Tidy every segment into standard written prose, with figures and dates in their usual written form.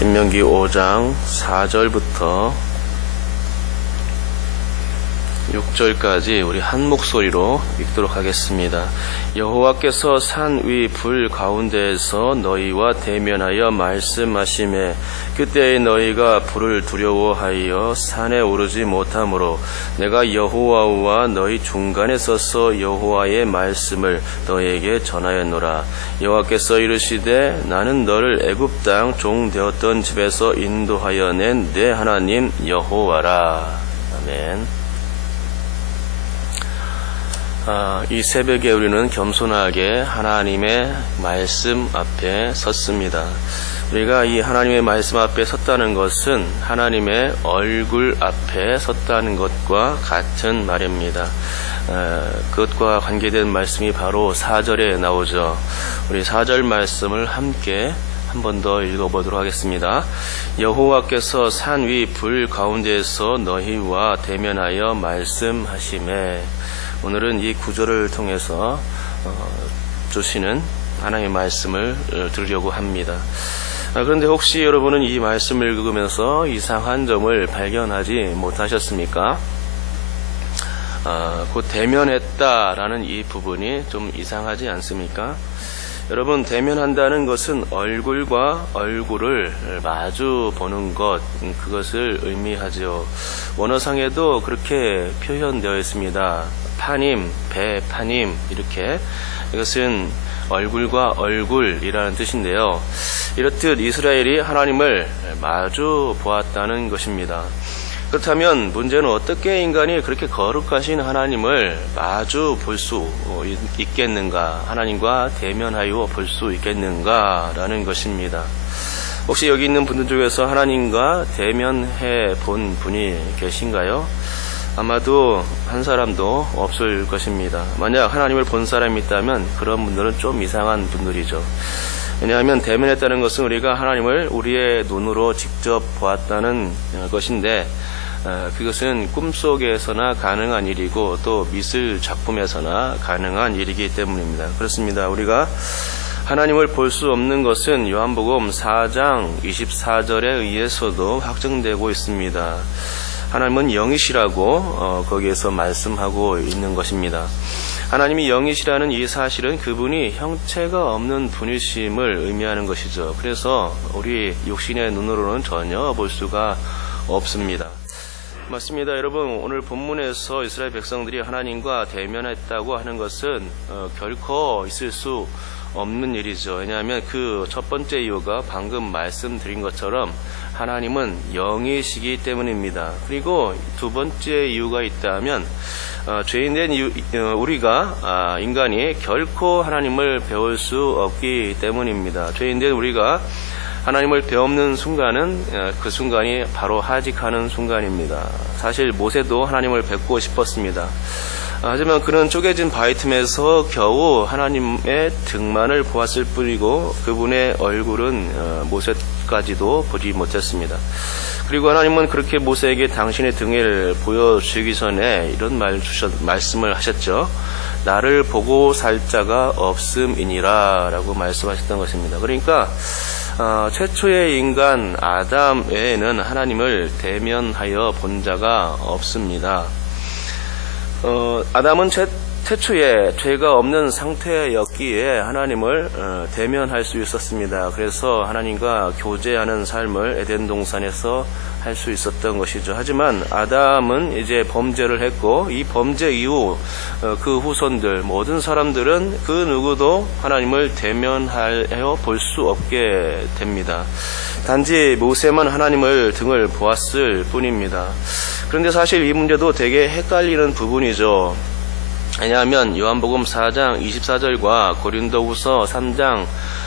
신명기 5장 4절부터 6절까지 우리 한 목소리로 읽도록 하겠습니다. 여호와께서 산 위 불 가운데에서 너희와 대면하여 말씀하시매 그때에 너희가 불을 두려워하여 산에 오르지 못하므로 내가 여호와와 너희 중간에 서서 여호와의 말씀을 너희에게 전하였노라. 여호와께서 이르시되 나는 너를 애굽 땅 종 되었던 집에서 인도하여 낸 내 하나님 여호와라. 아멘. 이 새벽에 우리는 겸손하게 하나님의 말씀 앞에 섰습니다. 우리가 이 하나님의 말씀 앞에 섰다는 것은 하나님의 얼굴 앞에 섰다는 것과 같은 말입니다. 그것과 관계된 말씀이 바로 4절에 나오죠. 우리 4절 말씀을 함께 한 번 더 읽어보도록 하겠습니다. 여호와께서 산 위 불 가운데에서 너희와 대면하여 말씀하시매. 오늘은 이 구절을 통해서 주시는 하나님의 말씀을 들으려고 합니다. 그런데 혹시 여러분은 이 말씀을 읽으면서 이상한 점을 발견하지 못하셨습니까? 곧 대면했다라는 이 부분이 좀 이상하지 않습니까? 여러분, 대면한다는 것은 얼굴과 얼굴을 마주 보는 것, 그것을 의미하죠. 원어상에도 그렇게 표현되어 있습니다. 파님, 배파님, 이렇게. 이것은 얼굴과 얼굴이라는 뜻인데요. 이렇듯 이스라엘이 하나님을 마주 보았다는 것입니다. 그렇다면 문제는 어떻게 인간이 그렇게 거룩하신 하나님을 마주 볼 수 있겠는가, 하나님과 대면하여 볼 수 있겠는가라는 것입니다. 혹시 여기 있는 분들 중에서 하나님과 대면해 본 분이 계신가요? 아마도 한 사람도 없을 것입니다. 만약 하나님을 본 사람이 있다면 그런 분들은 좀 이상한 분들이죠. 왜냐하면 대면했다는 것은 우리가 하나님을 우리의 눈으로 직접 보았다는 것인데, 그것은 꿈속에서나 가능한 일이고 또 미술 작품에서나 가능한 일이기 때문입니다. 그렇습니다. 우리가 하나님을 볼 수 없는 것은 요한복음 4장 24절에 의해서도 확증되고 있습니다. 하나님은 영이시라고 거기에서 말씀하고 있는 것입니다. 하나님이 영이시라는 이 사실은 그분이 형체가 없는 분이심을 의미하는 것이죠. 그래서 우리 육신의 눈으로는 전혀 볼 수가 없습니다. 맞습니다. 여러분, 오늘 본문에서 이스라엘 백성들이 하나님과 대면했다고 하는 것은 결코 있을 수 없는 일이죠. 왜냐하면 그 첫 번째 이유가 방금 말씀드린 것처럼 하나님은 영이시기 때문입니다. 그리고 두 번째 이유가 있다면 죄인된 우리가 인간이 결코 하나님을 배울 수 없기 때문입니다. 죄인된 우리가 하나님을 배우는 순간은 그 순간이 바로 하직하는 순간입니다. 사실 모세도 하나님을 뵙고 싶었습니다. 하지만 그는 쪼개진 바위 틈에서 겨우 하나님의 등만을 보았을 뿐이고 그분의 얼굴은 모세까지도 보지 못했습니다. 그리고 하나님은 그렇게 모세에게 당신의 등을 보여주기 전에 이런 말씀을 하셨죠. 나를 보고 살 자가 없음이니라 라고 말씀하셨던 것입니다. 그러니까 최초의 인간 아담 외에는 하나님을 대면하여 본 자가 없습니다. 아담은 태초에 죄가 없는 상태였기에 하나님을 대면할 수 있었습니다. 그래서 하나님과 교제하는 삶을 에덴 동산에서 할 수 있었던 것이죠. 하지만 아담은 이제 범죄를 했고 이 범죄 이후 그 후손들 모든 사람들은 그 누구도 하나님을 대면하여 볼 수 없게 됩니다. 단지 모세만 하나님을 등을 보았을 뿐입니다. 그런데 사실 이 문제도 되게 헷갈리는 부분이죠. 왜냐하면 요한복음 4장 24절과 고린도후서 3장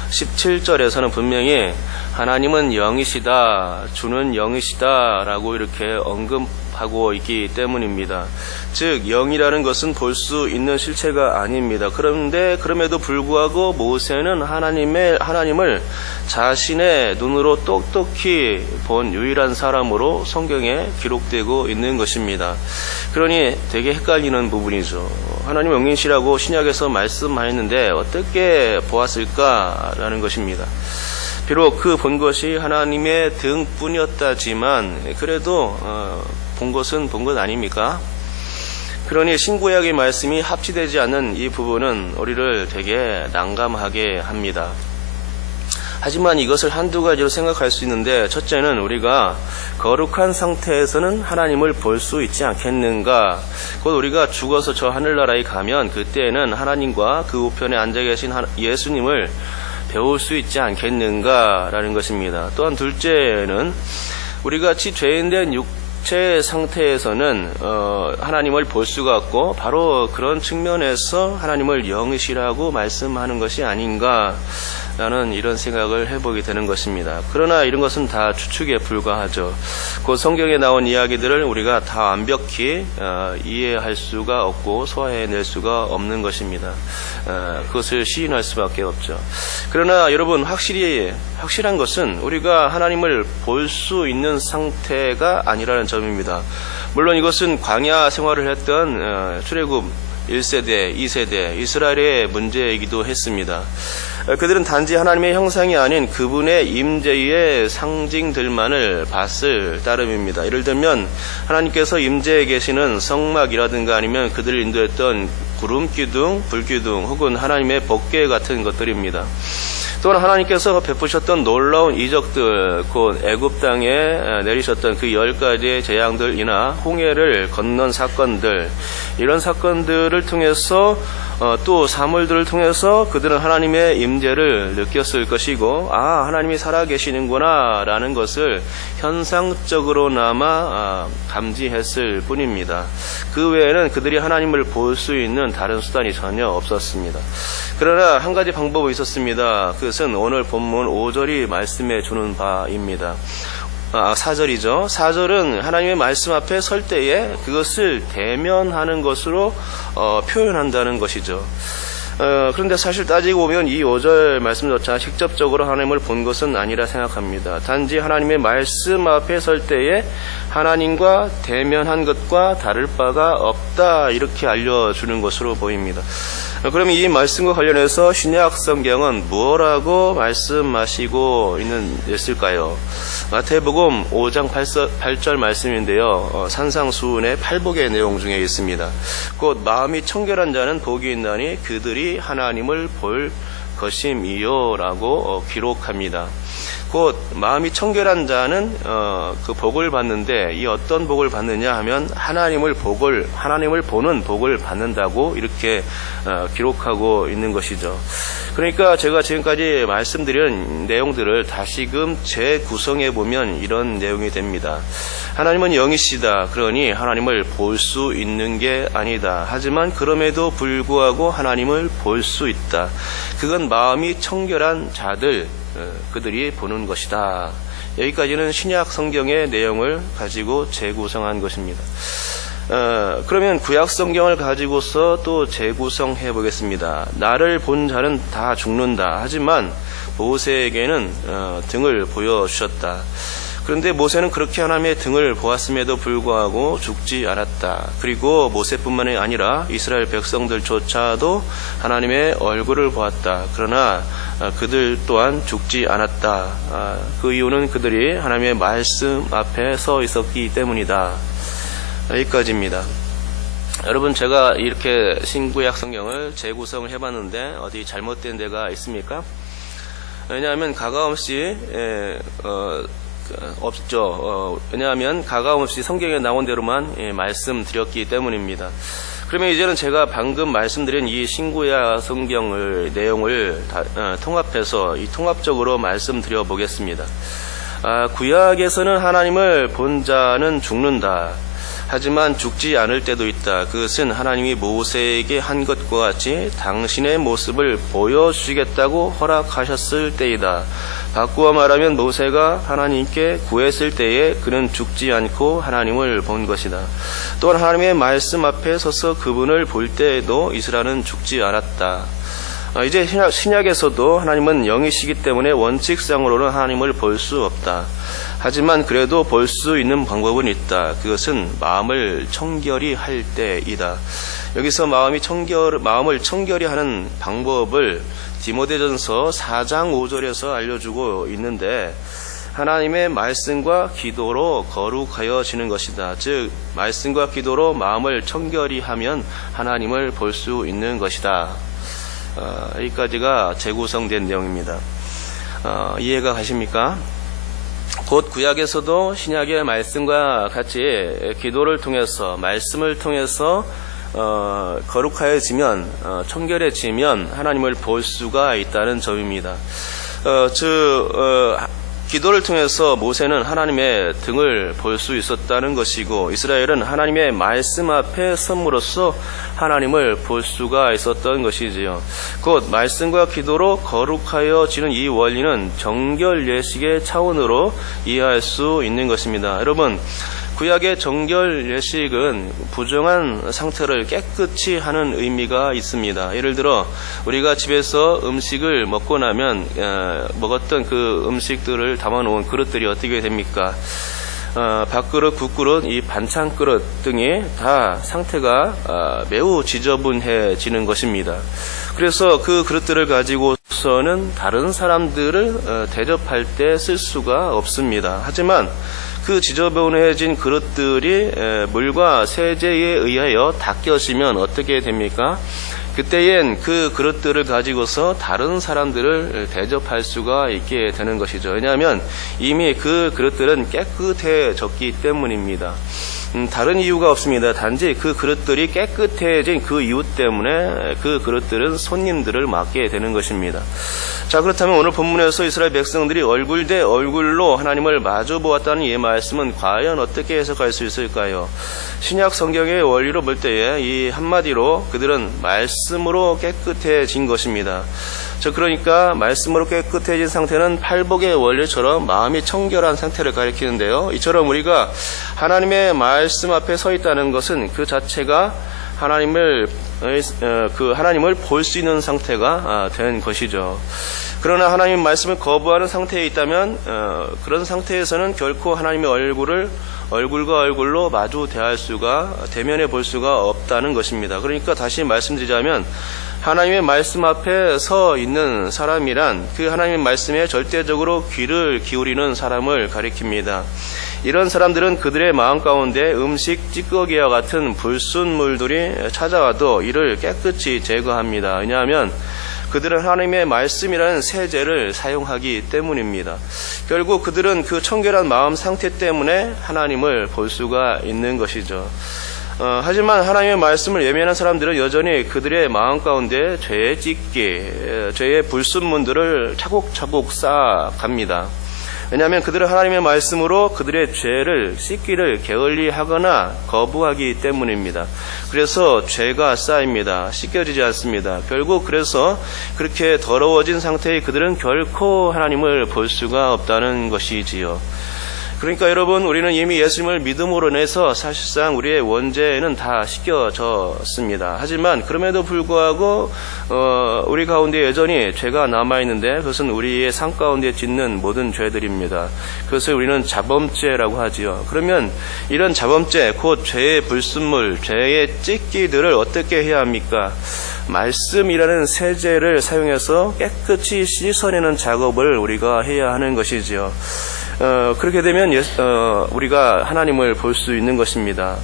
17절에서는 분명히 하나님은 영이시다, 주는 영이시다 라고 이렇게 언급하고 있기 때문입니다. 즉 영이라는 것은 볼 수 있는 실체가 아닙니다. 그런데 그럼에도 불구하고 모세는 하나님을 자신의 눈으로 똑똑히 본 유일한 사람으로 성경에 기록되고 있는 것입니다. 그러니 되게 헷갈리는 부분이죠. 하나님 영이시라고 신약에서 말씀하였는데 어떻게 보았을까라는 것입니다. 비록 그 본 것이 하나님의 등뿐이었다지만 그래도 본 것은 본 것 아닙니까? 그러니 신구약의 말씀이 합치되지 않는 이 부분은 우리를 되게 난감하게 합니다. 하지만 이것을 한두 가지로 생각할 수 있는데, 첫째는 우리가 거룩한 상태에서는 하나님을 볼 수 있지 않겠는가? 곧 우리가 죽어서 저 하늘나라에 가면 그때는 하나님과 그 우편에 앉아 계신 예수님을 배울 수 있지 않겠는가라는 것입니다. 또한 둘째는 우리같이 죄인된 육체 상태에서는 하나님을 볼 수가 없고, 바로 그런 측면에서 하나님을 영이시라고 말씀하는 것이 아닌가 라는 이런 생각을 해보게 되는 것입니다. 그러나 이런 것은 다 추측에 불과하죠. 그 성경에 나온 이야기들을 우리가 다 완벽히 이해할 수가 없고 소화해낼 수가 없는 것입니다. 그것을 시인할 수밖에 없죠. 그러나 여러분, 확실한 것은 우리가 하나님을 볼 수 있는 상태가 아니라는 점입니다. 물론 이것은 광야 생활을 했던 출애굽 1세대, 2세대 이스라엘의 문제이기도 했습니다. 그들은 단지 하나님의 형상이 아닌 그분의 임재의 상징들만을 봤을 따름입니다. 예를 들면 하나님께서 임재해 계시는 성막이라든가 아니면 그들을 인도했던 구름기둥, 불기둥 혹은 하나님의 법궤 같은 것들입니다. 또한 하나님께서 베푸셨던 놀라운 이적들, 곧 애굽 땅에 내리셨던 그 10가지의 재앙들이나 홍해를 건넌 사건들, 이런 사건들을 통해서 또 사물들을 통해서 그들은 하나님의 임재를 느꼈을 것이고, 하나님이 살아계시는구나 라는 것을 현상적으로나마 감지했을 뿐입니다. 그 외에는 그들이 하나님을 볼 수 있는 다른 수단이 전혀 없었습니다. 그러나 한 가지 방법이 있었습니다. 그것은 오늘 본문 5절이 말씀해 주는 바입니다. 4절이죠. 4절은 하나님의 말씀 앞에 설 때에 그것을 대면하는 것으로 표현한다는 것이죠. 그런데 사실 따지고 보면 이 5절 말씀조차 직접적으로 하나님을 본 것은 아니라 생각합니다. 단지 하나님의 말씀 앞에 설 때에 하나님과 대면한 것과 다를 바가 없다, 이렇게 알려주는 것으로 보입니다. 그럼 이 말씀과 관련해서 신약 성경은 뭐라고 말씀하시고 있을까요? 마태복음 5장 8절 말씀인데요. 산상수훈의 팔복의 내용 중에 있습니다. 곧 마음이 청결한 자는 복이 있나니 그들이 하나님을 볼 것임이요 라고 기록합니다. 곧 마음이 청결한 자는 그 복을 받는데, 이 어떤 복을 받느냐 하면 하나님을 보는 복을 받는다고 이렇게 기록하고 있는 것이죠. 그러니까 제가 지금까지 말씀드린 내용들을 다시금 재구성해 보면 이런 내용이 됩니다. 하나님은 영이시다. 그러니 하나님을 볼 수 있는 게 아니다. 하지만 그럼에도 불구하고 하나님을 볼 수 있다. 그건 마음이 청결한 자들, 그들이 보는 것이다. 여기까지는 신약 성경의 내용을 가지고 재구성한 것입니다. 그러면 구약 성경을 가지고서 또 재구성해 보겠습니다. 나를 본 자는 다 죽는다. 하지만 모세에게는 등을 보여주셨다. 그런데 모세는 그렇게 하나님의 등을 보았음에도 불구하고 죽지 않았다. 그리고 모세뿐만이 아니라 이스라엘 백성들조차도 하나님의 얼굴을 보았다. 그러나 그들 또한 죽지 않았다. 그 이유는 그들이 하나님의 말씀 앞에 서 있었기 때문이다. 여기까지입니다. 여러분, 제가 이렇게 신구약 성경을 재구성을 해봤는데 어디 잘못된 데가 있습니까? 왜냐하면 가감없이 없죠. 왜냐하면 가감없이 성경에 나온 대로만 말씀드렸기 때문입니다. 그러면 이제는 제가 방금 말씀드린 이 신구약 성경의 내용을 통합해서 통합적으로 말씀드려 보겠습니다. 구약에서는 하나님을 본 자는 죽는다. 하지만 죽지 않을 때도 있다. 그것은 하나님이 모세에게 한 것과 같이 당신의 모습을 보여주시겠다고 허락하셨을 때이다. 바꾸어 말하면 모세가 하나님께 구했을 때에 그는 죽지 않고 하나님을 본 것이다. 또한 하나님의 말씀 앞에 서서 그분을 볼 때에도 이스라엘은 죽지 않았다. 이제 신약에서도 하나님은 영이시기 때문에 원칙상으로는 하나님을 볼 수 없다. 하지만 그래도 볼 수 있는 방법은 있다. 그것은 마음을 청결히 할 때이다. 여기서 마음을 청결히 하는 방법을 디모데전서 4장 5절에서 알려주고 있는데 하나님의 말씀과 기도로 거룩하여지는 것이다. 즉 말씀과 기도로 마음을 청결히 하면 하나님을 볼 수 있는 것이다. 여기까지가 재구성된 내용입니다. 이해가 가십니까? 곧 구약에서도 신약의 말씀과 같이 기도를 통해서 말씀을 통해서 거룩하여지면 청결해지면 하나님을 볼 수가 있다는 점입니다. 기도를 통해서 모세는 하나님의 등을 볼 수 있었다는 것이고 이스라엘은 하나님의 말씀 앞에 선물로서 하나님을 볼 수가 있었던 것이지요. 곧 말씀과 기도로 거룩하여지는 이 원리는 정결 예식의 차원으로 이해할 수 있는 것입니다. 여러분, 구약의 정결 예식은 부정한 상태를 깨끗이 하는 의미가 있습니다. 예를 들어 우리가 집에서 음식을 먹고 나면 먹었던 그 음식들을 담아놓은 그릇들이 어떻게 됩니까? 밥그릇, 국그릇, 이 반찬 그릇 등이 다 상태가 매우 지저분해지는 것입니다. 그래서 그 그릇들을 가지고서는 다른 사람들을 대접할 때 쓸 수가 없습니다. 하지만 그 지저분해진 그릇들이 물과 세제에 의하여 닦여지면 어떻게 됩니까? 그때엔 그 그릇들을 가지고서 다른 사람들을 대접할 수가 있게 되는 것이죠. 왜냐하면 이미 그 그릇들은 깨끗해졌기 때문입니다. 다른 이유가 없습니다. 단지 그 그릇들이 깨끗해진 그 이유 때문에 그 그릇들은 손님들을 맞게 되는 것입니다. 자, 그렇다면 오늘 본문에서 이스라엘 백성들이 얼굴 대 얼굴로 하나님을 마주 보았다는 이 말씀은 과연 어떻게 해석할 수 있을까요? 신약 성경의 원리로 볼 때에 이 한마디로 그들은 말씀으로 깨끗해진 것입니다. 그러니까 말씀으로 깨끗해진 상태는 팔복의 원리처럼 마음이 청결한 상태를 가리키는데요. 이처럼 우리가 하나님의 말씀 앞에 서 있다는 것은 그 자체가 하나님을 볼 수 있는 상태가 된 것이죠. 그러나 하나님의 말씀을 거부하는 상태에 있다면 그런 상태에서는 결코 하나님의 얼굴과 얼굴로 마주 대면해 볼 수가 없다는 것입니다. 그러니까 다시 말씀드리자면 하나님의 말씀 앞에 서 있는 사람이란 그 하나님의 말씀에 절대적으로 귀를 기울이는 사람을 가리킵니다. 이런 사람들은 그들의 마음 가운데 음식 찌꺼기와 같은 불순물들이 찾아와도 이를 깨끗이 제거합니다. 왜냐하면 그들은 하나님의 말씀이라는 세제를 사용하기 때문입니다. 결국 그들은 그 청결한 마음 상태 때문에 하나님을 볼 수가 있는 것이죠. 하지만 하나님의 말씀을 외면한 사람들은 여전히 그들의 마음 가운데 죄의 찌끼, 죄의 불순물들을 차곡차곡 쌓아갑니다. 왜냐하면 그들은 하나님의 말씀으로 그들의 죄를 씻기를 게을리하거나 거부하기 때문입니다. 그래서 죄가 쌓입니다. 씻겨지지 않습니다. 결국 그래서 그렇게 더러워진 상태의 그들은 결코 하나님을 볼 수가 없다는 것이지요. 그러니까 여러분, 우리는 이미 예수님을 믿음으로 인해서 사실상 우리의 원죄는 다 씻겨졌습니다. 하지만 그럼에도 불구하고 우리 가운데 여전히 죄가 남아있는데 그것은 우리의 삶 가운데 짓는 모든 죄들입니다. 그것을 우리는 자범죄라고 하지요. 그러면 이런 자범죄, 곧 죄의 불순물, 죄의 찌끼들을 어떻게 해야 합니까? 말씀이라는 세제를 사용해서 깨끗이 씻어내는 작업을 우리가 해야 하는 것이지요. 그렇게 되면 우리가 하나님을 볼 수 있는 것입니다.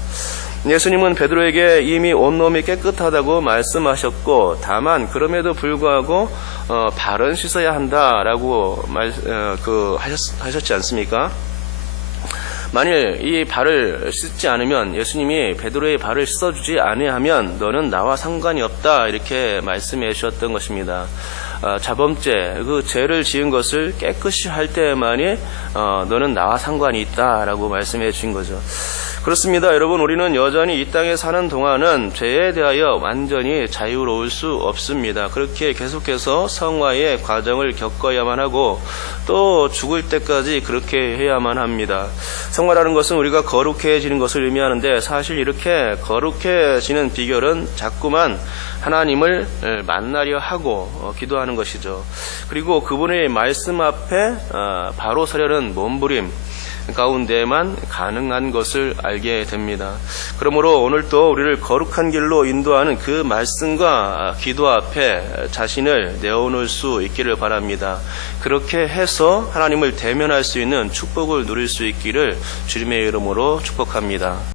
예수님은 베드로에게 이미 온몸이 깨끗하다고 말씀하셨고, 다만 그럼에도 불구하고 발은 씻어야 한다라고 하셨지 않습니까? 만일 이 발을 씻지 않으면, 예수님이 베드로의 발을 씻어주지 아니하면 너는 나와 상관이 없다, 이렇게 말씀해 주셨던 것입니다. 자범죄, 그 죄를 지은 것을 깨끗이 할 때만이 너는 나와 상관이 있다라고 말씀해 주신 거죠. 그렇습니다. 여러분, 우리는 여전히 이 땅에 사는 동안은 죄에 대하여 완전히 자유로울 수 없습니다. 그렇게 계속해서 성화의 과정을 겪어야만 하고 또 죽을 때까지 그렇게 해야만 합니다. 성화라는 것은 우리가 거룩해지는 것을 의미하는데, 사실 이렇게 거룩해지는 비결은 자꾸만 하나님을 만나려 하고 기도하는 것이죠. 그리고 그분의 말씀 앞에 바로 서려는 몸부림, 가운데에만 가능한 것을 알게 됩니다. 그러므로 오늘도 우리를 거룩한 길로 인도하는 그 말씀과 기도 앞에 자신을 내어놓을 수 있기를 바랍니다. 그렇게 해서 하나님을 대면할 수 있는 축복을 누릴 수 있기를 주님의 이름으로 축복합니다.